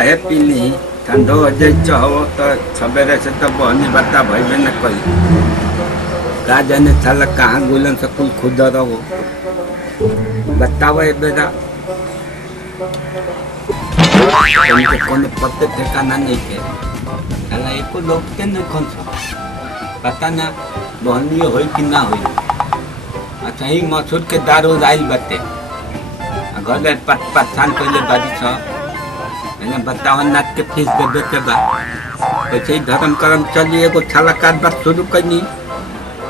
चाहे पी ली ठंडो हो जाए हो तो सवेरे से तो बहनी बता भैबे न करी का जाने साला कहाँ गुलन से कुल खुद रहो बताओ ये बेटा तुमके कोने पत्ते ठिकाना नहीं के साला एको लोग के नहीं कौन सा पता ना बहनी होई कि ना होई। अच्छा ही मसूर के दारू आइल बते घर में पाँच साल पहले बारी छ मैंने बताओ नाथ के फीस दे के बाद वैसे ही धर्म कर्म चलिए एगो छाला कारोबार शुरू करनी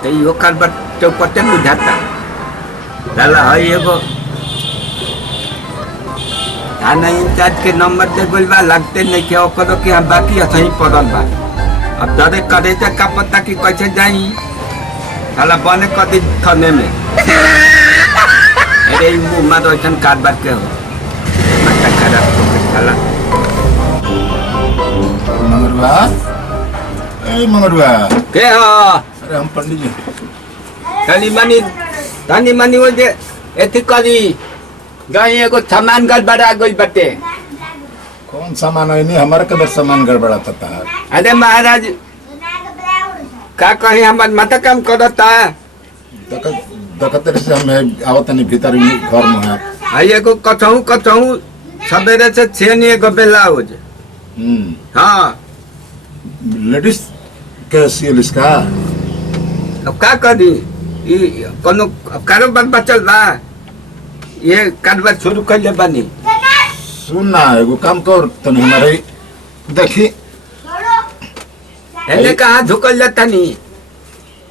तो यो कारोबार चौपटे में जाता साला है एगो थाना इंचार्ज के नंबर दे बोल बा लगते नहीं के ओकरो के हम बाकी सही पड़ल बा अब डरे करे का पता कि कैसे जाई साला बने कदी थाने में अरे मुँह में तो ऐसा कारोबार के हो माता खराब तो साला मंगरवा ए मंगरवा के हो अरे हम पंडित जी तनी मनी वो जे एथी करी गई एगो सामान गड़बड़ा गई बटे कौन सामान है नहीं हमारे कदर सामान गड़बड़ा था। अरे महाराज का कहीं हमार माता काम करता दकतर से हमें आवत नहीं भीतर घर में है आई एगो कछहू सवेरे से छेनी एगो बेला हो जे हाँ लेडीज के सील इसका अब का करी कोनो कारोबार बचल बा ये कारोबार शुरू कर ले बनी सुन ना एगो काम कर तने हमारे देखी एने कहाँ झुकल जाता नहीं।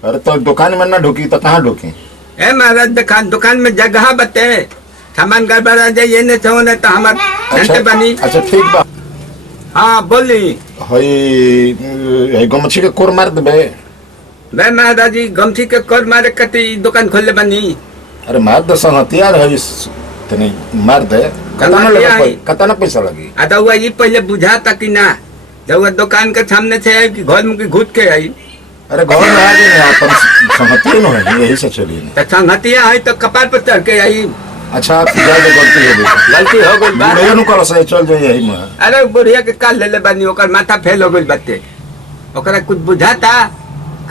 अरे तो दुकान में ना ढुकी तो कहाँ ढुकी ए महाराज दुकान में जगह बते सामान गड़बड़ा जाए ये नहीं चाहो तो हमार अच्छा बनी। अच्छा ठीक बा हाँ बोली हई गमछी के कोर मार देबे बे महाराज जी गमछी के कोर मारे कती दुकान खोले बनी। अरे मार दे संगतियार है तनी मार दे कतना पैसा लगी अदा हुआ ये पहले बुझा था कि ना जब दुकान के सामने से आई कि घर में घुट के आई। अरे घर में आ गए अपन संगतिया न है यही से चली तो संगतिया है तो कपार पर चढ़ के आई। अच्छा आप जाए गलती हो गई बुढ़िया नु कर से चल जाए यही में। अरे बुढ़िया के काल ले बनी ओकर माथा फेल हो गई बत्ते ओकरा कुछ बुझाता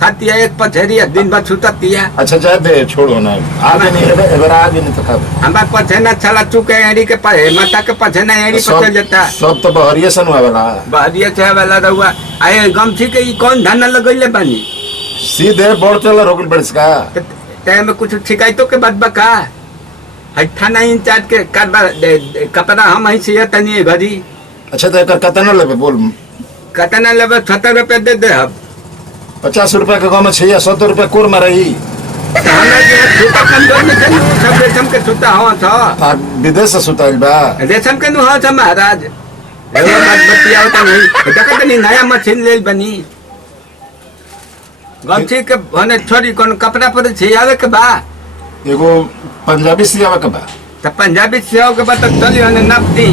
खाती है एक पछेरी दिन भर छुटतिया। अच्छा जाए दे छोड़ो ना आगे नहीं है एबर आगे नहीं तो खा हमार पछेना चला चुके एड़ी के पाए माता के पछेना एड़ी पर चल जाता सब तो बहरिया सन वाला बहरिया से वाला रहुआ आए गमछी के ई कौन धाना लगइले बानी सीधे बोर्ड चल रोकल बड़स का ते में कुछ शिकायतों के बाद बका है थाना इंचार्ज के कारोबार कपड़ा हम ही से तनी घरी। अच्छा तो एकर कतना लेबे बोल कतना लेबे 70 रुपए दे दे अब 50 रुपए के गाँव में 70 रुपए कोर में रही रेशम के सूता हो विदेश से सुताइल बा रेशम के नु हो महाराज देखते नहीं नया मशीन ले बनी गमछी के भने छोरी कौन कपड़ा पर छियावे के बा एगो पंजाबी सियावे के बा तो पंजाबी सियावे के बा तो चली हने नपती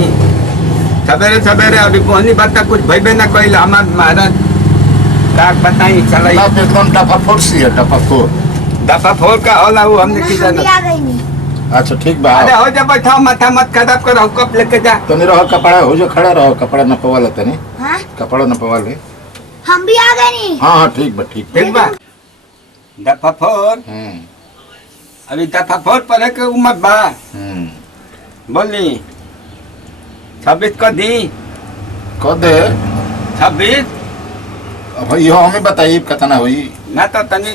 सवेरे सवेरे अभी बहनी बात कुछ भइबे ना कइल हमार महाराज का बताई चला एकदम डफा फोर सी है डफा फोर का होला वो हमने की जाना। अच्छा ठीक बा अरे हो जा बैठा माथा मत खराब करो कप लेके जा तनी रहो कपड़ा हो जो खड़ा रहो कपड़ा न पवा ले तनी हां कपड़ा न पवा ले हम भी आ गए नी। हां ठीक बा डफा फोर अभी दफा फोर पर के उम्र बा बोली 26 को दी को दे 26 अब यो हमें बताइए कितना हुई ना तो तनी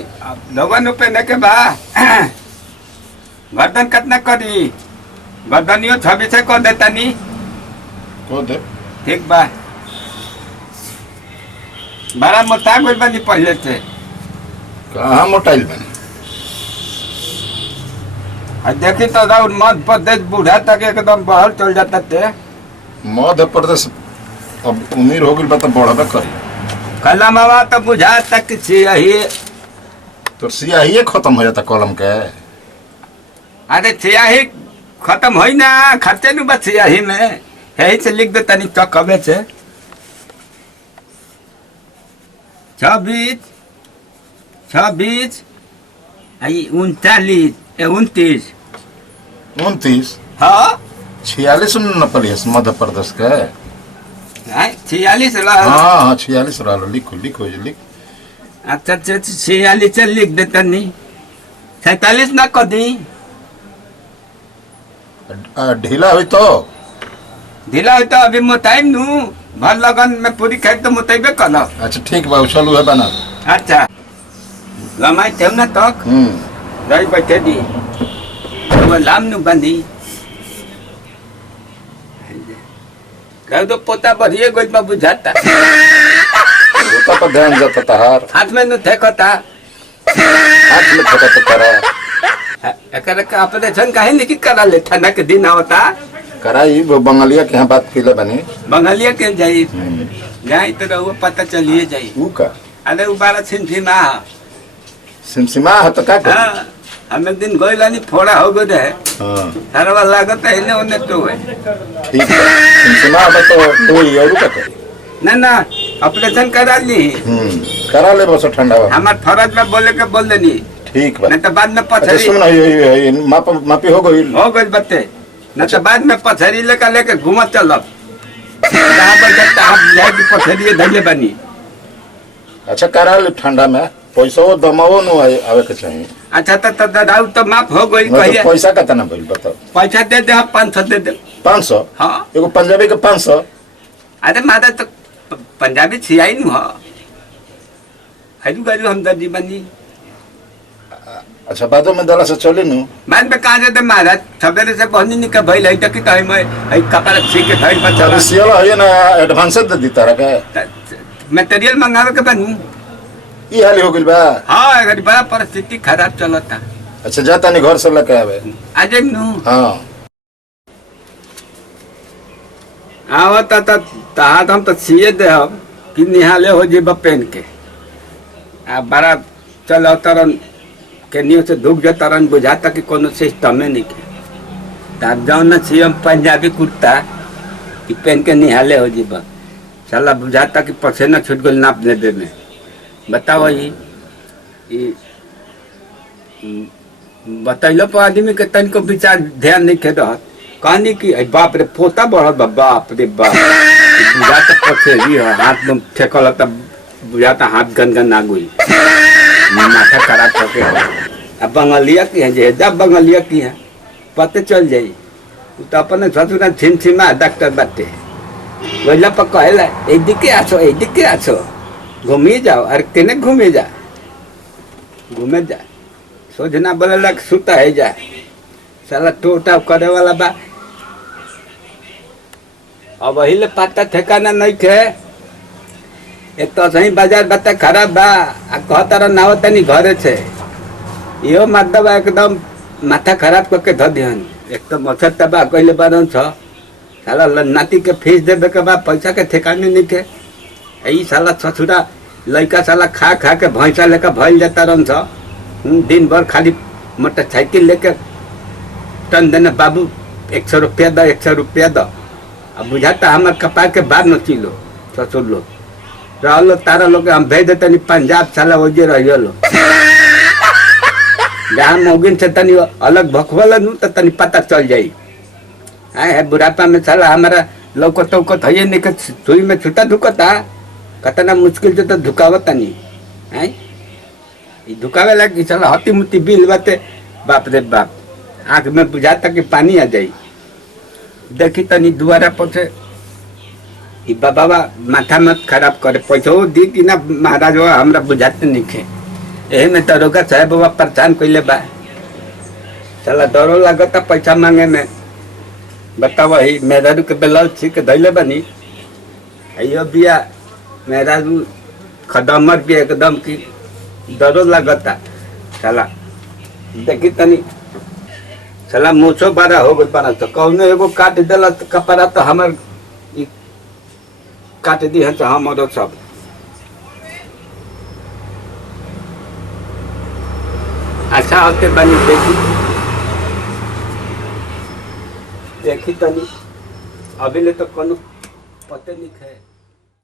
लोगन रुपए ने के बा गर्दन कितना करी गर्दनियो 26 को दे तनी को दे ठीक बा बड़ा मोटा गोल बनी पहले से कहाँ मोटाइल बनी देखी तो राउर मध्य प्रदेश बूढ़ा तक एकदम बहल चल जाता थे मध्य प्रदेश अब उम्र हो गई बता बढ़ाबे करी कलमवा तो बुझा तक सियाही तो सियाही खत्म हो जाता कलम के अरे सियाही खत्म हो ना खर्चे नु बस सियाही में यही से लिख दे तनी चकबे से 26 आई 39 29 हाँ 46 न पड़ी मध्य प्रदेश के 46 रहा। हाँ हाँ 46 रहा। लिखो लिखो ये लिख। अच्छा 46 लिख देता नहीं, 47 ना कर दी। ढीला हुई तो ढीला हो तो अभी मोटाइम नू भर लगन में पूरी खाई तो मोटाइबे कर। अच्छा ठीक बा चलू है बना। अच्छा लमाई थे ना तक रही बैठे दी तो लाम नु बनी कह दो पोता बढ़िए गोल में बुझाता पोता पर ध्यान जाता तहार हाथ में नु ठेकता हाथ में ठेका तो करा एकर का ऑपरेशन काहे नहीं करा ले ठंडा के दिन आवता कराई वो बंगालिया के यहाँ बात किले बनी बंगालिया के जाई जाई तो रहुआ पता चलिए जाई ऊ का अरे उबारा सिमसिमा सिमसिमा है तो का कर हाँ हम एक दिन गोइलानी फोड़ा हो गए रहे हाँ सरवा लागत है इन्हें उन्हें तो है ठीक है सिमसिमा है तो ये और का कर ना ऑपरेशन करा ली करा ले बस ठंडा बा हमार फरज में बोले के बोल देनी ठीक बा नहीं तो बाद में अच्छा पथरी सुन ये मापी हो गई हो गई बत्ते न तो बाद में पथरी लेके घूमत चलब जहाँ पर जाता आप जाए की पथरी धैले बनी। अच्छा करा ले ठंडा में पैसा वो दमाओ नु आवे के चाहिए। अच्छा तो दादा तो माफ हो गई मतलब कहिए पैसा कितना भइल बताओ। पैसा दे दे 500 दे दे 500 हाँ एगो पंजाबी के 500 अरे मादा तो पंजाबी छियाई नु हो हजू गाजू हम दर्जी बनी। अच्छा बादों में दला से चले नु बाद में कहा जाते महाराज सवेरे से बहनी नहीं का भइल है तक कहीं मैं कपड़ा सी के धइल पर चला सियाला है ना एडवांस दे दी तारा के मटेरियल मंगावे के बनू ई हाल हो गइल बा। हाँ अगर बड़ा परिस्थिति खराब चलता। अच्छा जाता नहीं घर से लेके आवे आज नू हां आवता तहात हम तो सिए दे हम कि निहाले हो जेब पेन के आ बड़ा चल तरन के नियो से धुक जा तरन बुझाता कि कोनो सिस्टम में नहीं के तब जाओ ना सीएम पंजाबी कुर्ता कि पेन के निहाले हो जेब साला बुझाता कि पसीना छूट गल नाप लेबे में। बताओ ये बतैलो पर आदमी के तन को विचार ध्यान नहीं के रहत कहानी की बाप रे पोता बढ़त बाप रे बाप बुझाता पसेरी हाथ में ठेकल तब बुझाता हाथ गन आ गई माथा खराब करके। अब बंगालिया की है जे जब बंगालिया की है पते चल जाई तो अपने ससुरा छिमछिमा डॉक्टर बाटे बोला पर कहला एदिके आसो घूमी जाओ अरे केने घूमे जा घूमे जा सोझना बोला सुता है जा साला टोटा करे वाला बा अब वही पता ठिकाना नहीं थे एक तो सही बाजार बता खराब बा आ कहता नाव तनी घरे से यो मतलब एकदम माथा खराब करके ध दिहन एक तो मच्छर तबाह कहले बारन छ साला नाती के फीस देवे के बाद पैसा के ठिकाने नहीं थे यही साला ससुरा लड़का साला खा के भैंसा लेकर भइल जाता रन छ दिन भर खाली मोटरसाइकिल लेके टन देने बाबू 100 रुपया दो 100 रुपया दो। अब बुझाता हमारे कपार के बाद न चिलो ससुर लोग रहो तारा लोग हम भेज देते नहीं पंजाब साला वजे रहियो लो जहाँ मोगिन से तनी अलग भखवल नू तो तनी पता चल जाई है बुढ़ापा में साला हमारा लौकत उकत है नहीं के सुई में छुटा धुकता कतना मुश्किल से तो धुकावता नहीं है धुकावे लगी साला हती मुती बिल बाते बाप रे बाप आँख में बुझाता कि पानी आ जाई देखी तनी दुआरा पर से बाबा माथा मत खराब करे पैसा दी कि ना महाराज हमरा बुझाते नहीं खे यही में दरोगा साहब बाबा परेशान कैले बा साला डरो लगता पैसा मांगे में। बताओ ही मेहरारू के ब्लाउज सीख धैले बनी अयो बिया मेहरारू खदमर भी एकदम की डरो लगता साला देखी तनी साला मूछो बड़ा हो गई बना तो कौनो एगो काट दिला कपड़ा तो हमार काट दी है तो हमारो सब अच्छा होते बनी देखी तनी अभी ले तो कोनो पते नहीं है।